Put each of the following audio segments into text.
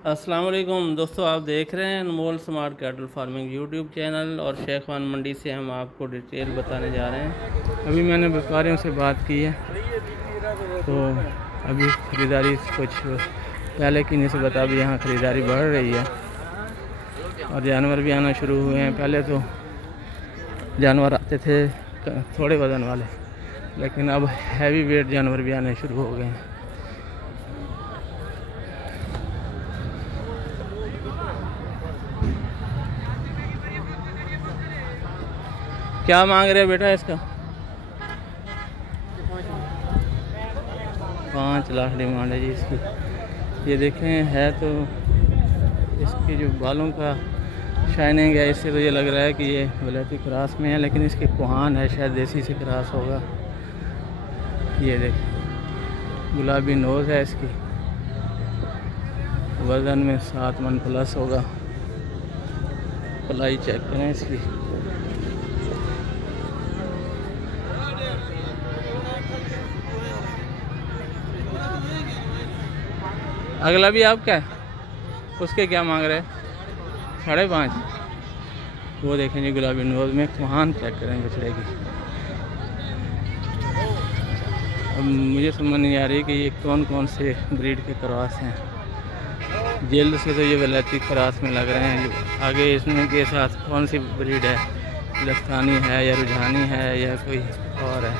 अस्सलाम वालेकुम दोस्तों, आप देख रहे हैं Anmol smart cattle farming YouTube channel और शेख खान मंडी से हम आपको डिटेल बताने जा रहे हैं। अभी मैंने व्यापारियों से बात की है तो अभी ख़रीदारी कुछ पहले की निस्बत अभी यहाँ ख़रीदारी बढ़ रही है और जानवर भी आना शुरू हुए हैं। पहले तो जानवर आते थे थोड़े वज़न वाले, लेकिन अब हैवी वेट जानवर भी आने शुरू हो गए हैं। क्या मांग रहे हो बेटा इसका? 5 लाख डिमांड है जी इसकी। ये देखें है तो इसकी जो बालों का शाइनिंग है, इससे तो ये लग रहा है कि ये वलैती क्रॉस में है, लेकिन इसकी कुहान है, शायद देसी से क्रॉस होगा। ये देखें गुलाबी नोज़ है इसकी, वज़न में 7 मन प्लस होगा। पलाई चेक करें इसकी। अगला भी आपका है, उसके क्या मांग रहे हैं? 5.5। वो देखें जी गुलाबी नोज़ में कुहान चेक करें बछड़े की। अब मुझे समझ नहीं आ रही कि ये कौन कौन से ब्रीड के क्रॉस हैं। जल्द से तो ये वलैती क्रॉस में लग रहे हैं। आगे इसमें के साथ कौन सी ब्रीड है, हिंदुस्तानी है या रुझानी है या कोई और है,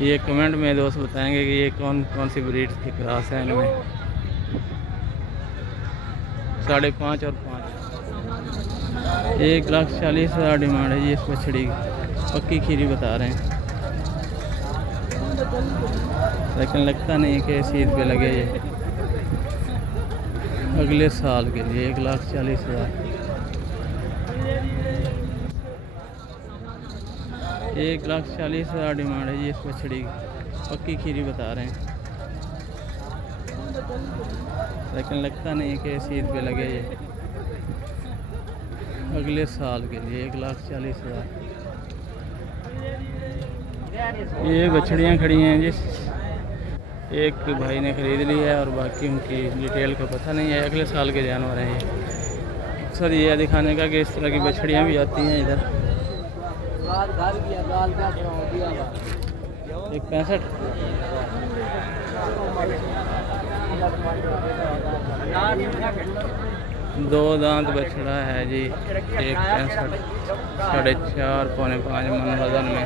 ये कमेंट में दोस्त बताएंगे कि ये कौन कौन सी ब्रीड के क्रॉस हैं इनमें। 5.5 और 5, 1,40,000 डिमांड है जी इस बछड़ी की। पक्की खीरी बता रहे हैं, लेकिन लगता नहीं कि इस ईद पे लगे ये। अगले साल के लिए 1,40,000, 1,40,000 डिमांड है जी इस बछड़ी की। पक्की खीरी बता रहे हैं, लेकिन लगता नहीं कि इस ईद पे लगे ये। अगले साल के लिए 1,40,000। ये बछड़ियाँ खड़ी हैं जिस एक भाई ने ख़रीद ली है और बाकी उनकी डिटेल का पता नहीं है। अगले साल के जानवर हैं ये। अक्सर ये दिखाने का कि इस तरह की बछड़ियाँ भी आती हैं इधर। 1,65। 2 दांत बछड़ा है जी, 1,65, 4.5 पौने 5 मन वजन में।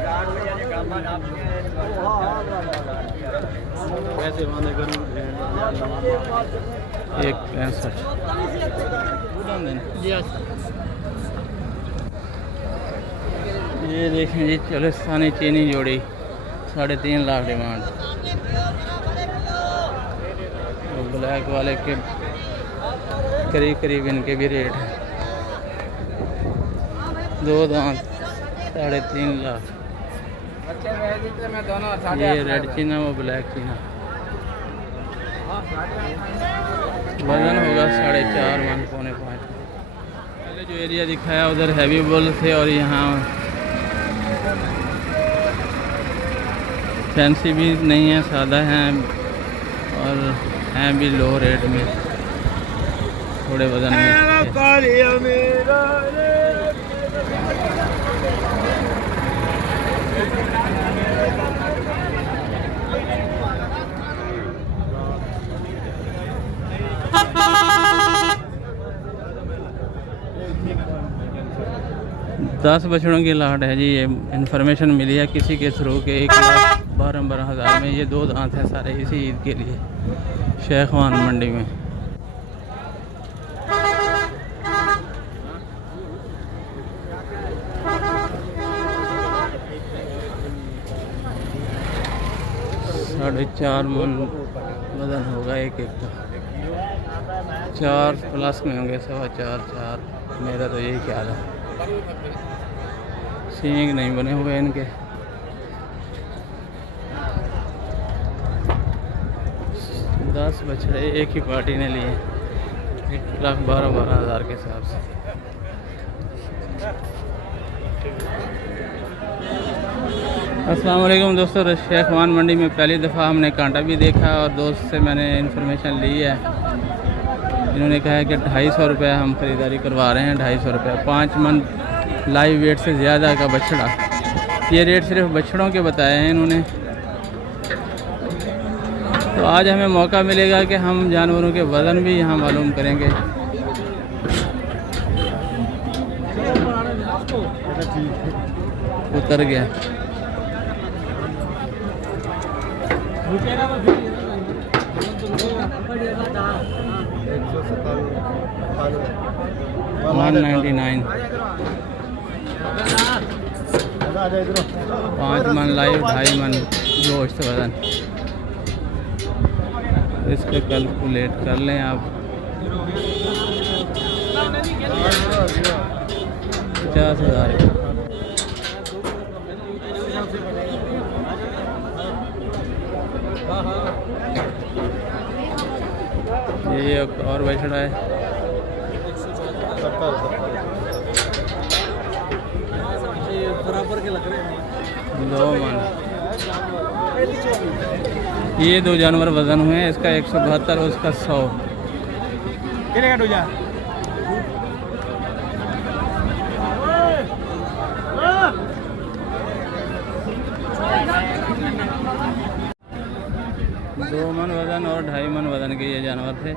कैसे 1,65। ये देखें जी चलिस्तानी चीनी जोड़ी, 3.5 लाख डिमांड। तो ब्लैक वाले के करीब करीब इनके भी रेट है। 2 दांत, 3.5 लाख। ये रेड चीना, वो ब्लैक चीना। वजन होगा 4.5 मन पौने 5। पहले जो एरिया दिखाया उधर हैवी बुल थे और यहाँ फैंसी भी नहीं है, सादा हैं और हैं भी लो रेट में, थोड़े वजन में। 10 बछड़ों की लाट है जी। ये इन्फॉर्मेशन मिली है किसी के थ्रू के 1,12,000 में। ये 2 दांत हैं सारे इसी ईद के लिए शेख खान मंडी में। साढ़े 4 मन वजन होगा एक का। 4 प्लस में होंगे, 4.25 4। मेरा तो यही ख्याल है। सींग नहीं बने हुए इनके। 10 बछड़े एक ही पार्टी ने लिए, 1,12,000 के हिसाब से। अस्सलाम वालेकुम दोस्तों, शेख वान मंडी में पहली दफ़ा हमने कांटा भी देखा और दोस्त से मैंने इन्फॉर्मेशन ली है। इन्होंने कहा है कि 250 रुपये हम ख़रीदारी करवा रहे हैं। 250 रुपये 5 मन लाइव वेट से ज़्यादा का बछड़ा। ये रेट सिर्फ बछड़ों के बताए हैं इन्होंने। तो आज हमें मौका मिलेगा कि हम जानवरों के वज़न भी यहाँ मालूम करेंगे। उतर गया। $199 5 मन लाइव, 2.5 मन गोश्त वज़न। इसको कैलकुलेट कर लें आप। 50,000। ये एक और बछड़ा है। बराबर के लग रहे हैं 2 मन। ये 2 जानवर वजन हुए हैं, इसका 172 और उसका 100। दो मन वजन और 2.5 मन वजन के ये जानवर थे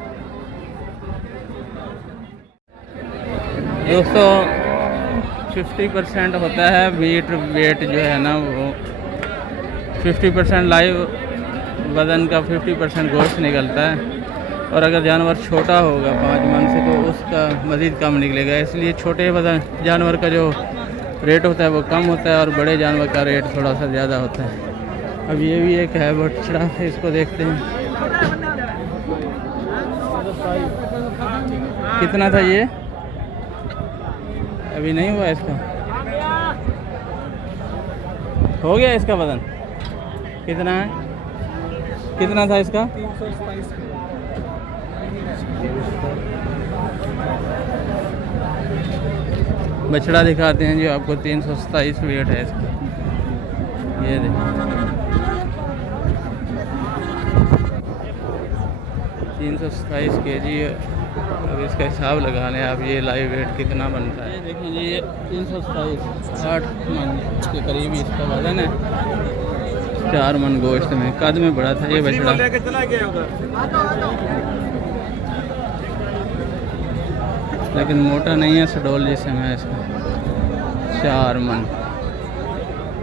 दोस्तों। 50% होता है मीट वेट जो है ना, वो 50% लाइव वज़न का 50% गोश्त निकलता है। और अगर जानवर छोटा होगा 5 मन से तो उसका मज़ीद कम निकलेगा। इसलिए छोटे वज़न जानवर का जो रेट होता है वो कम होता है और बड़े जानवर का रेट थोड़ा सा ज़्यादा होता है। अब ये भी एक है बछड़ा, इसको देखते हैं कितना था। ये अभी नहीं हुआ, इसका हो गया। इसका वज़न कितना है, कितना था इसका? 327। बछड़ा दिखाते हैं जो आपको 327 वेट है इसका। ये देखो 327 kg। अब इसका हिसाब लगा लें आप, ये लाइव वेट कितना बनता है। देखिए जी, ये 327 8 मन के करीब इसका वज़न है। 4 मन गोश्त में, कद में बड़ा था ये बछड़ा। लेकिन मोटा नहीं है, सडोल जैसे में इसका। 4 मन।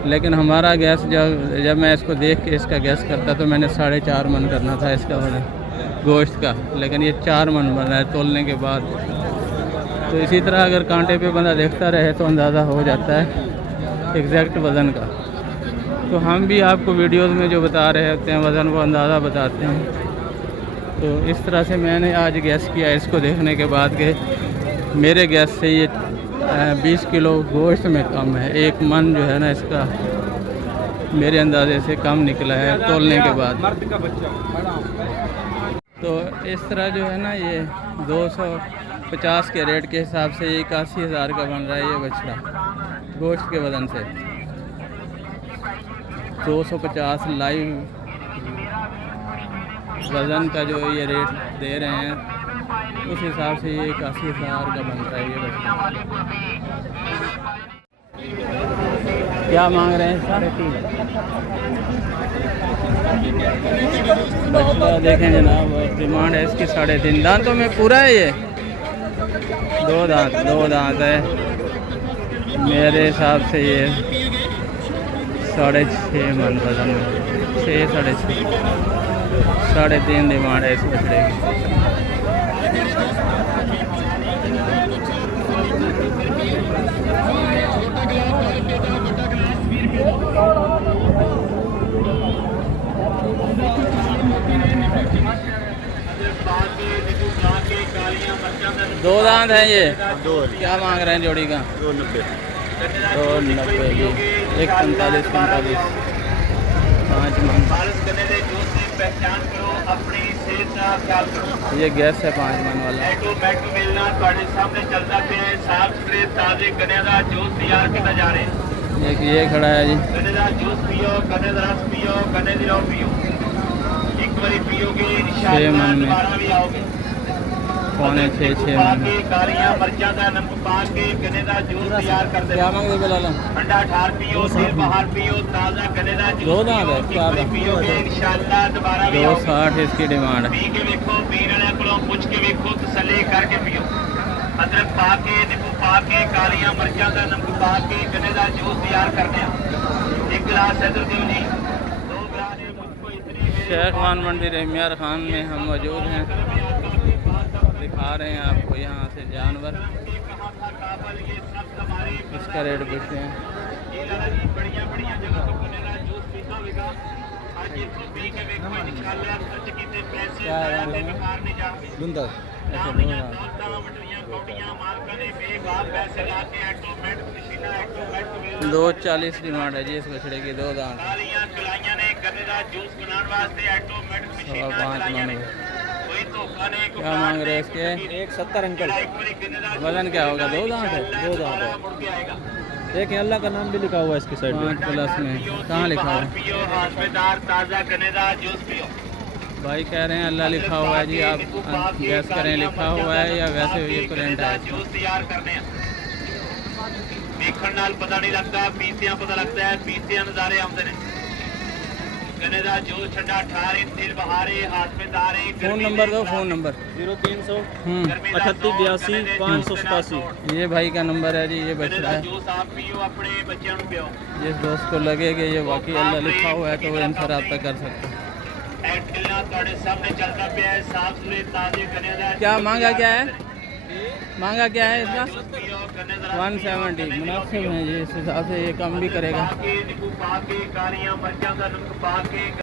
लेकिन हमारा गैस जब मैं इसको देख के इसका गैस करता तो मैंने 4.5 मन करना था इसका वज़न गोश्त का, लेकिन ये 4 मन बन रहा है तोलने के बाद। तो इसी तरह अगर कांटे पे बंदा देखता रहे तो अंदाज़ा हो जाता है एग्जैक्ट वज़न का। तो हम भी आपको वीडियोस में जो बता रहे होते हैं वज़न, वो अंदाज़ा बताते हैं। तो इस तरह से मैंने आज गैस किया इसको देखने के बाद कि मेरे गैस से ये 20 किलो गोश्त में कम है। 1 मन जो है ना इसका मेरे अंदाजे से कम निकला है तोलने के बाद। तो इस तरह जो है ना, ये 250 के रेट के हिसाब से 81,000 का बन रहा है ये बछड़ा गोश्त के वज़न से। 250 लाइव वज़न का जो ये रेट दे रहे हैं, उस हिसाब से ये 81,000 का बनता है ये बछड़ा। क्या मांग रहे हैं? 3.5 बछड़ा देखें जनाब, डिमांड है इसकी 3.5। दांतों में पूरा है ये? 2 दांत है। मेरे हिसाब से ये 6.5 मन वजन में, 6 6.5 3.5 डिमांड है इस बछड़े की। दो दांत हैं ये। क्या मांग रहे हैं जोड़ी का? 290 की। 145 5 मन। ये गैस है 5 मन वाला। एक ये खड़ा है जी, गन्ने दा जूस पियो, गन्ने दा रस पियो, गन्ने दी रस पियो। एक बारी पियोगे इंशाअल्लाह मन में। दोबारा भी आओगे। 5.5 पा मन के में। कालियां मिर्चां दा नमक पा के गन्ने दा जूस तैयार कर दे। क्या मांगे बिलाल? ठंडा ठार पियो, दिल बहार पियो, ताजा गन्ने दा दो जूस दांत पियो। है, एक चार बारी दांत? पियोगे इंशाअल्लाह दोबारा भी आओगे। 260 इसकी डिमांड है। पी के वेखो, पीने वाले कोलों पुछ के वेखो, तसल्ली करके पियो। अदरक पा के, नींबू पा के, कालियां मिर्चां दा नमक पा के गन्ने दा जूस तैयार करने हैं। एक गिलास इधर दियो जी, 2 गिलास मुझको इतनी शेख वान मंडी रेमियार खान में हम मौजूद हैं, दिखा रहे हैं आपको यहाँ से जानवर। इसका रेट पूछते हैं। बढ़िया जगह तो गन्ने दा जूस पीता होगा। आज इसको पी के वेखो, निकालिया खर्च कीते पैसे क्या है जाते यार? बेकार नहीं जाते। दुंदर ऐसे दो दांत। 240 डिमांड है जी इस बछड़े की, 2 दांत। 5.5 मन। क्या मांग रहे हैं इसके? 170 अंकल। वजन क्या होगा? 2 दांत है। 2 दांत है। एक अल्लाह का नाम भी लिखा हुआ है इसकी साइड में। 5+ में कहाँ लिखा हुआ है? भाई कह रहे हैं अल्लाह लिखा हुआ है जी, आप गैस करें लिखा हुआ है या वैसे ये प्रिंट है? जूस तैयार करने हैं। देखने नाल पता नहीं लगता, पीसिया पता लगता है, पीसिया नज़ारे आते हैं। गन्ने दा जूस ठंडा ठारे, दिल बहारे, हाथ में दारे। फ़ोन नंबर दो, फ़ोन नंबर। 0300 हम्म, 3882 587। ये भाई का नंबर है जी, ये बछड़ा है। जूस आप पियो, अपने बच्चों को पियो। जिस दोस्त को लगे कि ये वाकई अल्लाह लिखा हुआ है तो वो इनसे रब्ता कर सकते हैं। क्या मांगा क्या है? मांगा क्या है इसका? 170 मुनासिब है जी, इस हिसाब से ये कम भी करेगा।